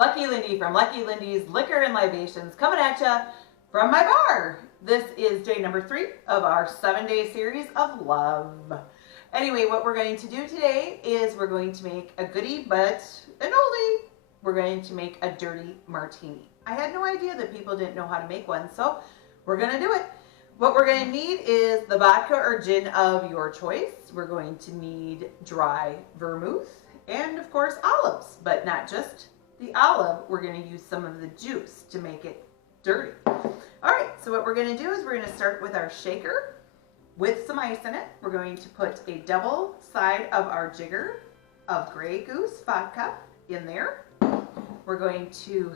Lucky Lindy from Lucky Lindy's Liquor and Libations coming at you from my bar. This is day number 3 of our 7-day series of love. Anyway, what we're going to do today is we're going to make a goodie but an oldie. We're going to make a dirty martini. I had no idea that people didn't know how to make one, so we're going to do it. What we're going to need is the vodka or gin of your choice. We're going to need dry vermouth and, of course, olives, but not just the olive. We're going to use some of the juice to make it dirty. All right, so what we're going to do is we're going to start with our shaker with some ice in it. We're going to put a double side of our jigger of Grey Goose vodka in there. We're going to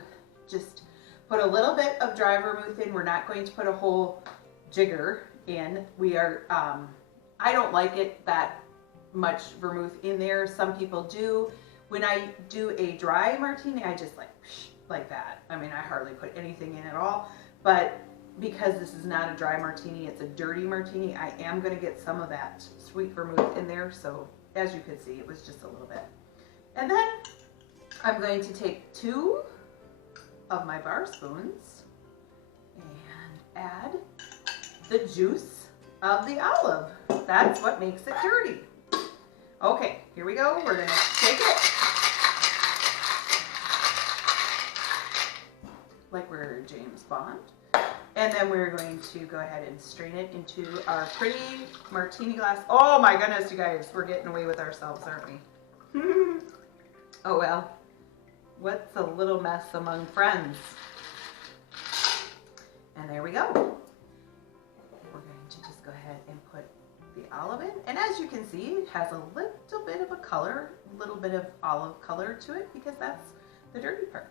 just put a little bit of dry vermouth in. We're not going to put a whole jigger in. We are, I don't like it that much vermouth in there. Some people do. When I do a dry martini, I just like that. I mean, I hardly put anything in at all. But because this is not a dry martini, it's a dirty martini, I am going to get some of that sweet vermouth in there. So as you can see, it was just a little bit. And then I'm going to take 2 of my bar spoons and add the juice of the olive. That's what makes it dirty. Okay, here we go. We're going to shake it like we're James Bond. And then we're going to go ahead and strain it into our pretty martini glass. Oh my goodness, you guys, we're getting away with ourselves, aren't we? Oh well, what's a little mess among friends? And there we go. We're going to just go ahead and put the olive in. And as you can see, it has a little bit of a color, a little bit of olive color to it because that's the dirty part.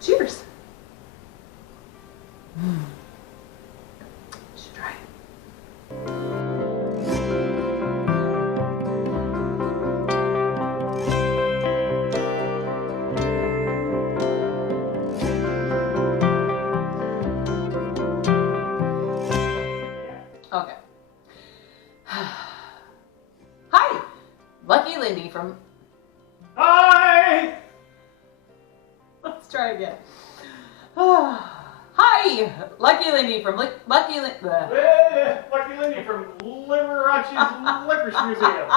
Cheers. Should try it. Okay. Hi, Lucky Lindy from. Hi! Let's try again. Hi, Lucky Lindy from Lucky Lindy. Hey, Lucky Lindy from Liberace's Licorice Museum.